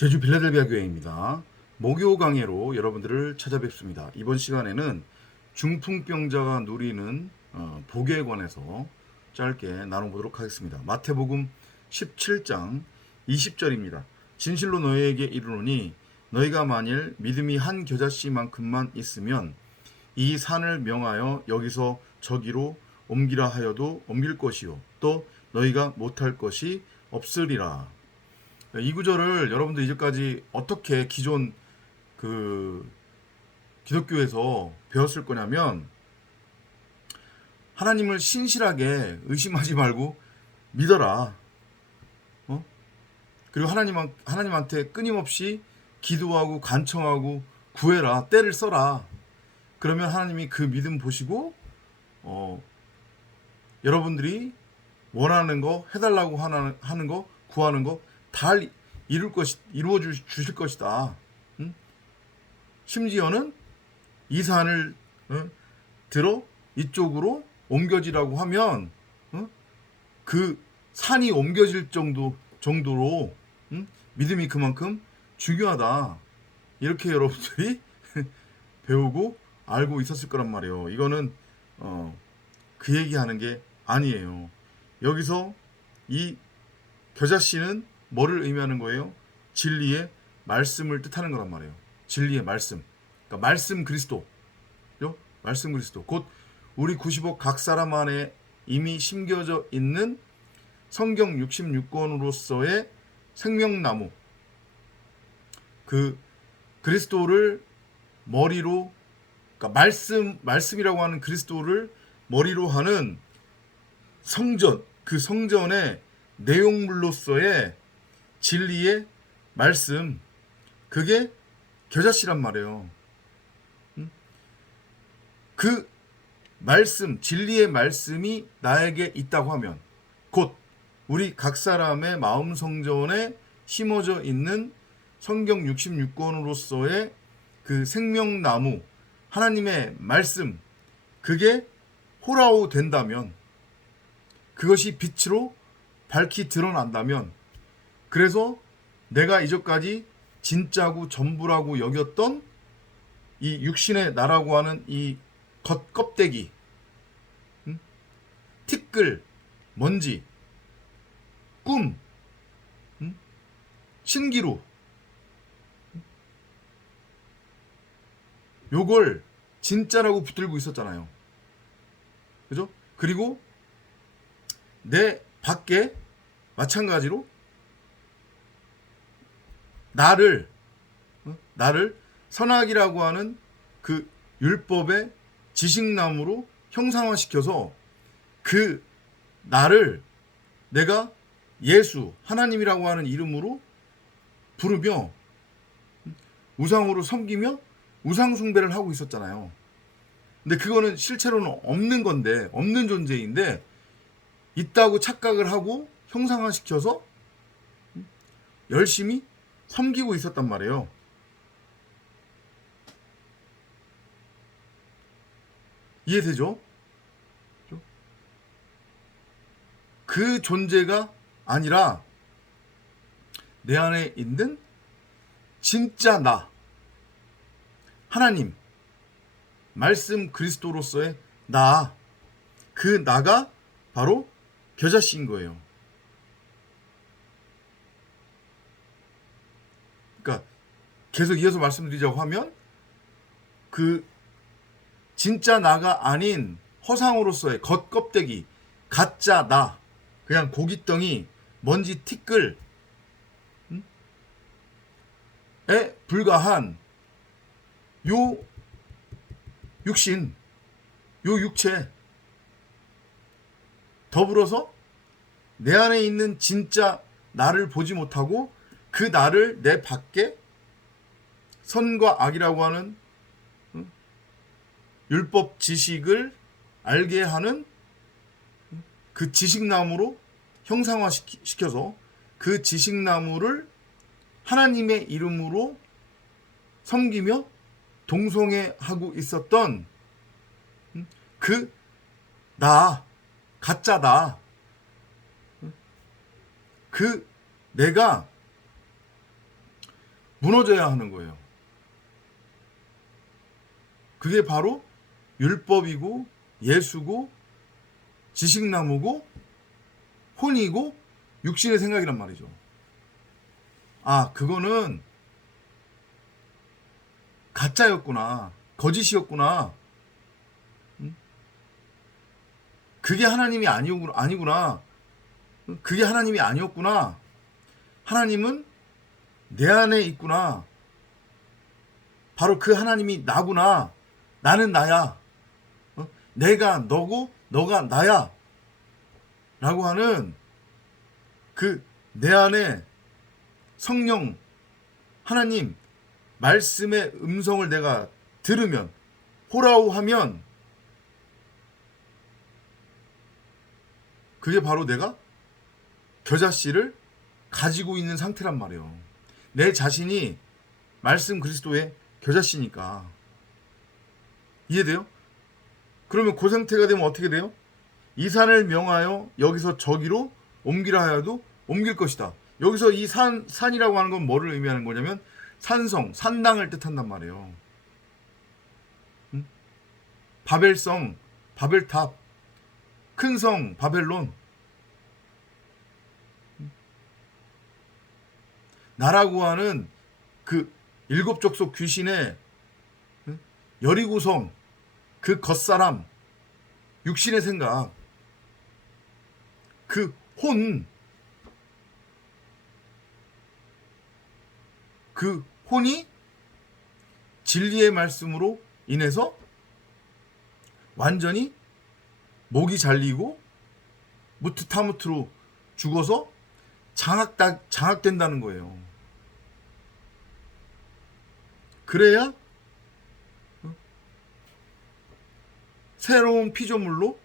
제주 빌라델비아 교회입니다. 목요 강해로 여러분들을 찾아뵙습니다. 이번 시간에는 중풍병자가 누리는 어, 복에 관해서 짧게 나눠보도록 하겠습니다. 마태복음 17장 20절입니다. 진실로 너희에게 이르노니 너희가 만일 믿음이 한 겨자씨만큼만 있으면 이 산을 명하여 여기서 저기로 옮기라 하여도 옮길 것이요 또 너희가 못할 것이 없으리라. 이 구절을 여러분들 이제까지 어떻게 기존 그 기독교에서 배웠을 거냐면 하나님을 신실하게 의심하지 말고 믿어라. 어? 그리고 하나님 하나님한테 끊임없이 기도하고 간청하고 구해라. 때를 써라. 그러면 하나님이 그 믿음 보시고 어 여러분들이 원하는 거 해달라고 하는 거 구하는 거 다 이룰 것이 이루어 주, 주실 것이다. 응? 심지어는 이 산을 어? 들어 이쪽으로 옮겨지라고 하면 어? 그 산이 옮겨질 정도 정도로 응? 믿음이 그만큼 중요하다. 이렇게 여러분들이 배우고 알고 있었을 거란 말이에요. 이거는 어, 그 얘기하는 게 아니에요. 여기서 이 겨자 씨는 뭐를 의미하는 거예요? 진리의 말씀을 뜻하는 거란 말이에요. 진리의 말씀. 그러니까 말씀 그리스도. 요? 말씀 그리스도. 곧 우리 90억 각 사람 안에 이미 심겨져 있는 성경 66권으로서의 생명나무. 그 그리스도를 머리로 그러니까 말씀 말씀이라고 하는 그리스도를 머리로 하는 성전 그 성전의 내용물로서의 진리의 말씀 그게 겨자씨란 말이에요. 그 말씀 진리의 말씀이 나에게 있다고 하면 곧 우리 각 사람의 마음 성전에 심어져 있는 성경 66권으로서의 그 생명나무 하나님의 말씀 그게 호라오 된다면 그것이 빛으로 밝히 드러난다면 그래서 내가 이전까지 진짜고 전부라고 여겼던 이 육신의 나라고 하는 이 겉 껍데기 음? 티끌 먼지 꿈 음? 신기루 요걸 진짜라고 붙들고 있었잖아요. 그죠? 그리고 내 밖에 마찬가지로 나를 어? 나를 선악이라고 하는 그 율법의 지식나무로 형상화시켜서 그 나를 내가 예수 하나님이라고 하는 이름으로 부르며 우상으로 섬기며 우상 숭배를 하고 있었잖아요. 근데 그거는 실제로는 없는 건데 없는 존재인데 있다고 착각을 하고 형상화시켜서 열심히 섬기고 있었단 말이에요. 이해되죠? 그 존재가 아니라 내 안에 있는 진짜 나, 하나님, 말씀 그리스도로서의 나, 그 나가 바로 겨자씨인 거예요. 그러니까 계속 이어서 말씀드리자고 하면 그 진짜 나가 아닌 허상으로서의 겉껍데기, 가짜 나, 그냥 고깃덩이, 먼지 티끌, 음? 에 불과한 요 육신, 요 육체, 더불어서 내 안에 있는 진짜 나를 보지 못하고 그 나를 내 밖에 선과 악이라고 하는 율법 지식을 알게 하는 그 지식나무로 형상화시켜서 그 지식나무를 하나님의 이름으로 섬기며 동성애 하고 있었던 그 나, 가짜다. 그 내가 무너져야 하는 거예요. 그게 바로 율법이고 예수고 지식나무고 혼이고 육신의 생각이란 말이죠. 아, 그거는 가짜였구나. 거짓이었구나. 응? 그게 하나님이 아니구나. 그게 하나님이 아니었구나. 하나님은 내 안에 있구나. 바로 그 하나님이 나구나. 나는 나야. 어? 내가 너고 너가 나야. 라고 하는 그 내 안에 성령 하나님 말씀의 음성을 내가 들으면 호라우 하면 그게 바로 내가 겨자씨를 가지고 있는 상태란 말이에요. 내 자신이 말씀 그리스도의 겨자씨니까. 이해돼요? 그러면 그 상태가 되면 어떻게 돼요? 이 산을 명하여 여기서 저기로 옮기라 하여도 옮길 것이다. 여기서 이 산, 산이라고 하는 건 뭐를 의미하는 거냐면 산성, 산당을 뜻한단 말이에요. 응? 바벨성, 바벨탑, 큰 성, 바벨론. 나라고 하는 그 일곱 족속 귀신의 응? 여리고성, 그 겉사람, 육신의 생각, 그 혼, 그 혼이 진리의 말씀으로 인해서 완전히 목이 잘리고 무트타무트로 죽어서 장악다, 장악된다는 거예요. 그래야 어? 새로운 피조물로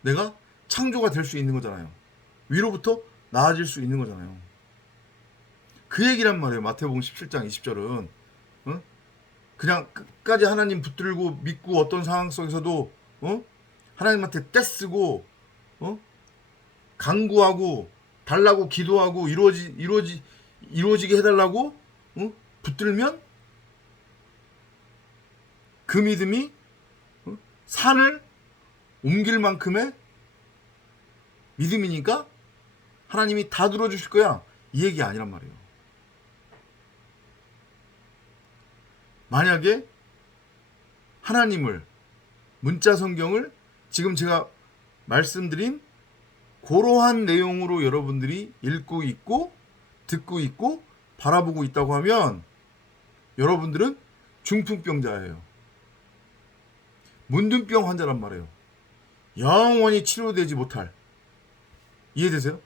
내가 창조가 될 수 있는 거잖아요. 위로부터 나아질 수 있는 거잖아요. 그 얘기란 말이에요. 마태복음 17장 20절은 어? 그냥 끝까지 하나님 붙들고 믿고 어떤 상황 속에서도 어? 하나님한테 떼쓰고 어? 강구하고 달라고 기도하고 이루어지 이루어지 이루어지게 해달라고 어? 붙들면 그 믿음이 어? 산을 옮길 만큼의 믿음이니까 하나님이 다 들어주실 거야 이 얘기 아니란 말이에요. 만약에 하나님을 문자 성경을 지금 제가 말씀드린 그러한 내용으로 여러분들이 읽고 있고 듣고 있고 바라보고 있다고 하면 여러분들은 중풍병자예요. 문둥병 환자란 말이에요. 영원히 치료되지 못할. 이해되세요?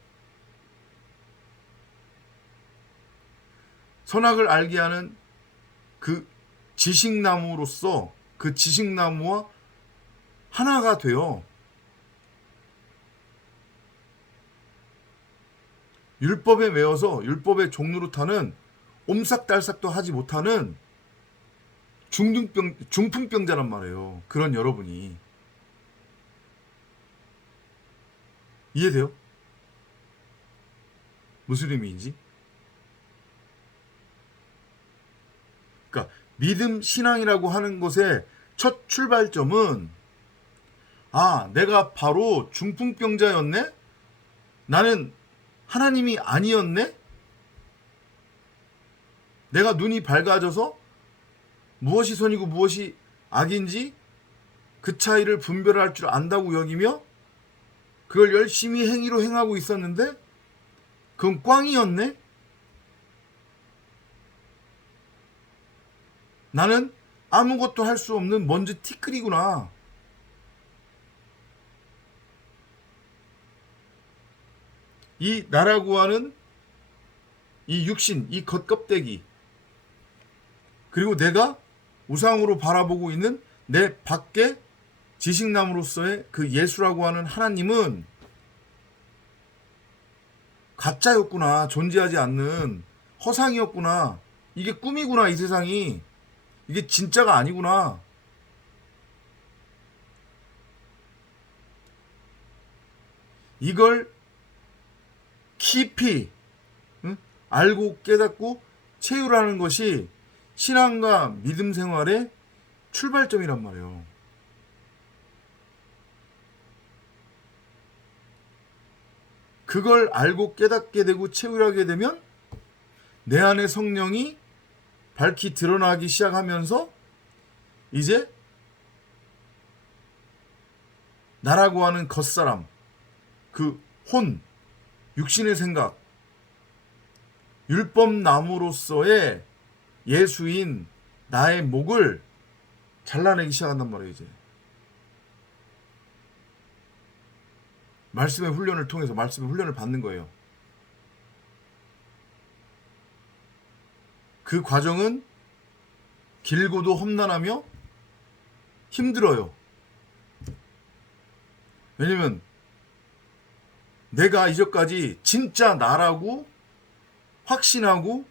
선악을 알게 하는 그 지식나무로서 그 지식나무와 하나가 되어 율법에 매어서 율법의 종로로 타는 옴삭달삭도 하지 못하는 중등병 중풍병자란 말이에요. 그런 여러분이 이해돼요? 무슨 의미인지? 그러니까 믿음 신앙이라고 하는 것의 첫 출발점은 아, 내가 바로 중풍병자였네? 나는 하나님이 아니었네? 내가 눈이 밝아져서 무엇이 선이고 무엇이 악인지 그 차이를 분별할 줄 안다고 여기며 그걸 열심히 행위로 행하고 있었는데 그건 꽝이었네? 나는 아무것도 할 수 없는 먼지 티끌이구나. 이 나라고 하는 이 육신, 이 겉껍데기, 그리고 내가 우상으로 바라보고 있는 내 밖에 지식남으로서의 그 예수라고 하는 하나님은 가짜였구나. 존재하지 않는 허상이었구나. 이게 꿈이구나, 이 세상이. 이게 진짜가 아니구나. 이걸 깊이 응? 알고 깨닫고 체유라는 것이 신앙과 믿음 생활의 출발점이란 말이에요. 그걸 알고 깨닫게 되고 체유하게 되면 내 안에 성령이 밝히 드러나기 시작하면서 이제 나라고 하는 겉사람, 그 혼, 육신의 생각, 율법나무로서의 예수인 나의 목을 잘라내기 시작한단 말이에요, 이제. 말씀의 훈련을 통해서 말씀의 훈련을 받는 거예요. 그 과정은 길고도 험난하며 힘들어요. 왜냐면 내가 이전까지 진짜 나라고 확신하고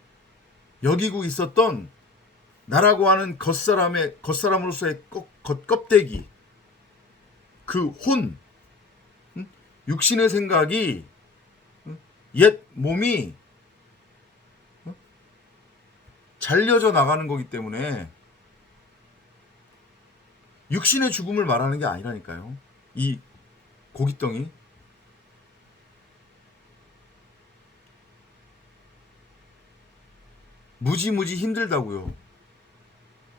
여기고 있었던 나라고 하는 겉사람의 겉사람으로서의 껍, 겉, 껍데기. 그 혼. 육신의 생각이 옛 몸이 잘려져 나가는 거기 때문에 육신의 죽음을 말하는 게 아니라니까요. 이 고깃덩이 무지무지 힘들다고요.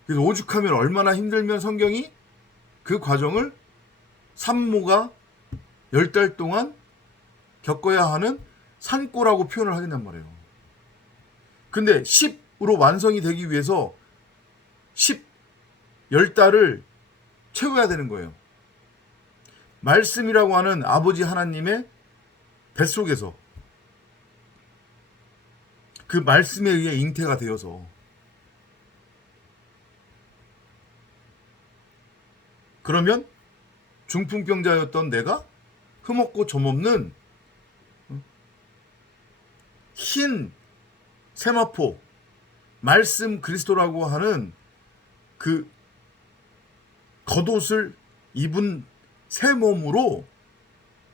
그래서 오죽하면 얼마나 힘들면 성경이 그 과정을 산모가 열 달 동안 겪어야 하는 산고라고 표현을 하겠단 말이에요. 근데 10으로 완성이 되기 위해서 10, 열 달을 채워야 되는 거예요. 말씀이라고 하는 아버지 하나님의 뱃속에서 그 말씀에 의해 잉태가 되어서 그러면 중풍병자였던 내가 흠없고 점없는 흰 세마포 말씀 그리스도라고 하는 그 겉옷을 입은 새 몸으로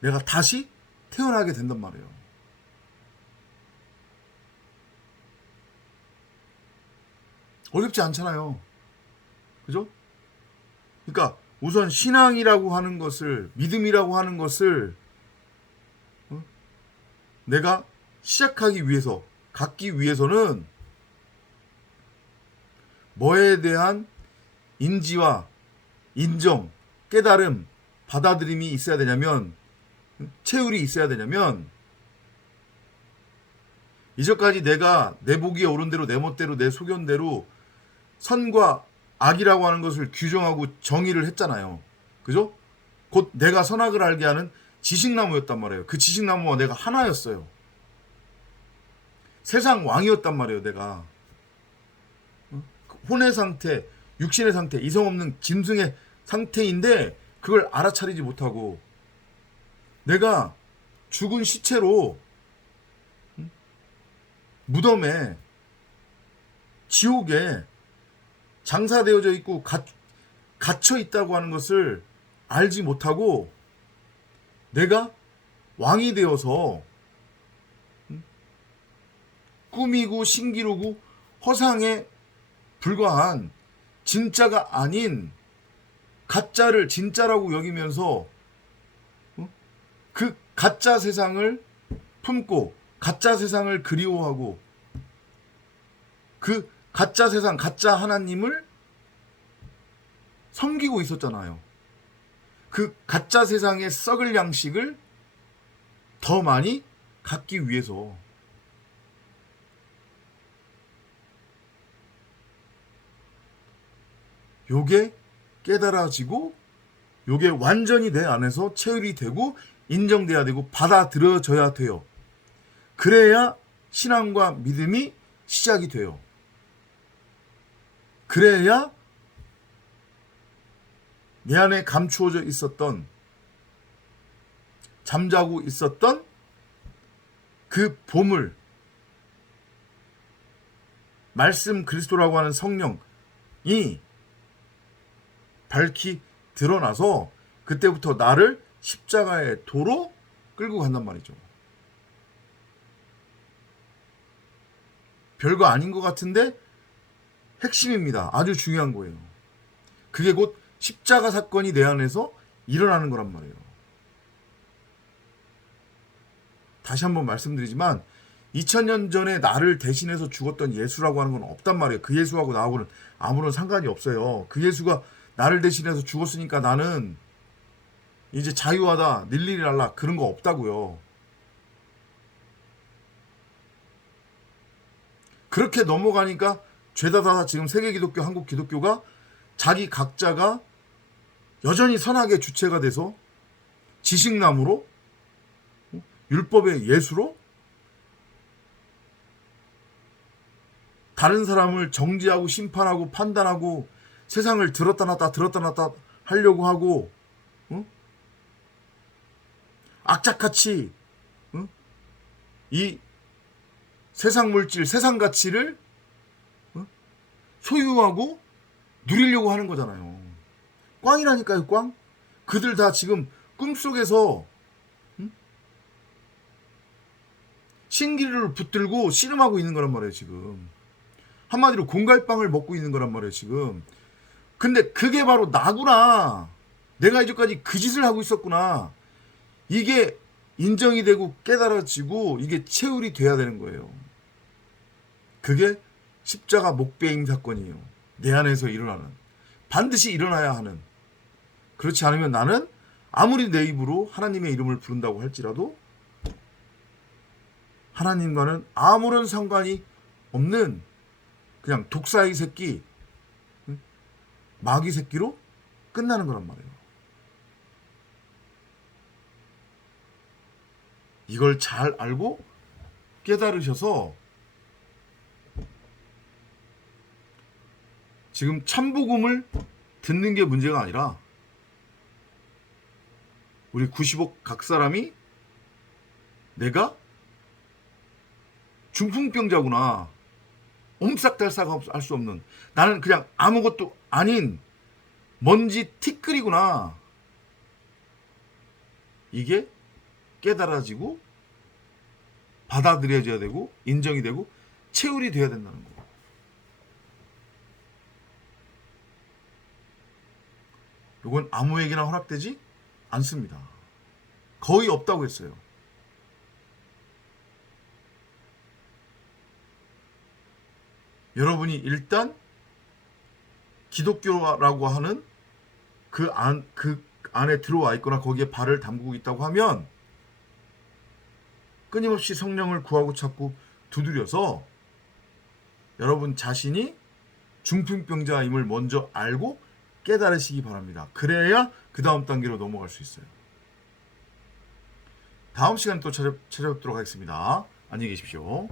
내가 다시 태어나게 된단 말이에요. 어렵지 않잖아요. 그죠? 그러니까 우선 신앙이라고 하는 것을 믿음이라고 하는 것을 어? 내가 시작하기 위해서 갖기 위해서는 뭐에 대한 인지와 인정, 깨달음, 받아들임이 있어야 되냐면 체율이 있어야 되냐면 이제까지 내가 내 보기에 옳은 대로 내 멋대로 내 소견대로 선과 악이라고 하는 것을 규정하고 정의를 했잖아요. 그죠? 곧 내가 선악을 알게 하는 지식나무였단 말이에요. 그 지식나무와 내가 하나였어요. 세상 왕이었단 말이에요, 내가. 어? 혼의 상태, 육신의 상태, 이성 없는 짐승의 상태인데 그걸 알아차리지 못하고 내가 죽은 시체로 무덤에 지옥에 장사되어져 있고 갇, 갇혀 있다고 하는 것을 알지 못하고 내가 왕이 되어서 꾸미고 신기루고 허상에 불과한 진짜가 아닌 가짜를 진짜라고 여기면서 어? 그 가짜 세상을 품고 가짜 세상을 그리워하고 그 가짜 세상, 가짜 하나님을 섬기고 있었잖아요. 그 가짜 세상의 썩을 양식을 더 많이 갖기 위해서 요게 깨달아지고 요게 완전히 내 안에서 체율이 되고 인정돼야 되고 받아들여져야 돼요. 그래야 신앙과 믿음이 시작이 돼요. 그래야 내 안에 감추어져 있었던 잠자고 있었던 그 보물 말씀 그리스도라고 하는 성령이 밝히 드러나서 그때부터 나를 십자가의 도로 끌고 간단 말이죠. 별거 아닌 것 같은데 핵심입니다. 아주 중요한 거예요. 그게 곧 십자가 사건이 내 안에서 일어나는 거란 말이에요. 다시 한번 말씀드리지만 2000년 전에 나를 대신해서 죽었던 예수라고 하는 건 없단 말이에요. 그 예수하고 나하고는 아무런 상관이 없어요. 그 예수가 나를 대신해서 죽었으니까 나는 이제 자유하다, 닐리랄라 그런 거 없다고요. 그렇게 넘어가니까 죄다 다 지금 세계 기독교, 한국 기독교가 자기 각자가 여전히 선하게 주체가 돼서 지식나무로 율법의 예수로 다른 사람을 정지하고 심판하고 판단하고 세상을 들었다 놨다 들었다 놨다 하려고 하고 응? 악착같이 응? 이 세상 물질, 세상 가치를 응? 소유하고 누리려고 하는 거잖아요. 꽝이라니까요, 꽝. 그들 다 지금 꿈속에서 신기를 붙들고 씨름하고 있는 거란 말이에요, 지금. 한마디로 공갈빵을 먹고 있는 거란 말이에요, 지금. 근데 그게 바로 나구나. 내가 이제까지 그 짓을 하고 있었구나. 이게 인정이 되고 깨달아지고 이게 체울이 돼야 되는 거예요. 그게 십자가 목배임 사건이에요. 내 안에서 일어나는. 반드시 일어나야 하는. 그렇지 않으면 나는 아무리 내 입으로 하나님의 이름을 부른다고 할지라도 하나님과는 아무런 상관이 없는 그냥 독사의 새끼, 응? 마귀 새끼로 끝나는 거란 말이에요. 이걸 잘 알고 깨달으셔서 지금 참복음을 듣는 게 문제가 아니라 우리 90억 각 사람이 내가 중풍병자구나. 옴싹달싹 할 수 없는 나는 그냥 아무것도 아닌 먼지 티끌이구나. 이게 깨달아지고 받아들여져야 되고 인정이 되고 체울이 돼야 된다는 거. 이건 아무에게나 허락되지 않습니다. 거의 없다고 했어요. 여러분이 일단 기독교라고 하는 그 안, 그 안에 들어와 있거나 거기에 발을 담그고 있다고 하면 끊임없이 성령을 구하고 찾고 두드려서 여러분 자신이 중풍병자임을 먼저 알고 깨달으시기 바랍니다. 그래야 그 다음 단계로 넘어갈 수 있어요. 다음 시간에 또 찾아, 찾아뵙도록 하겠습니다. 안녕히 계십시오.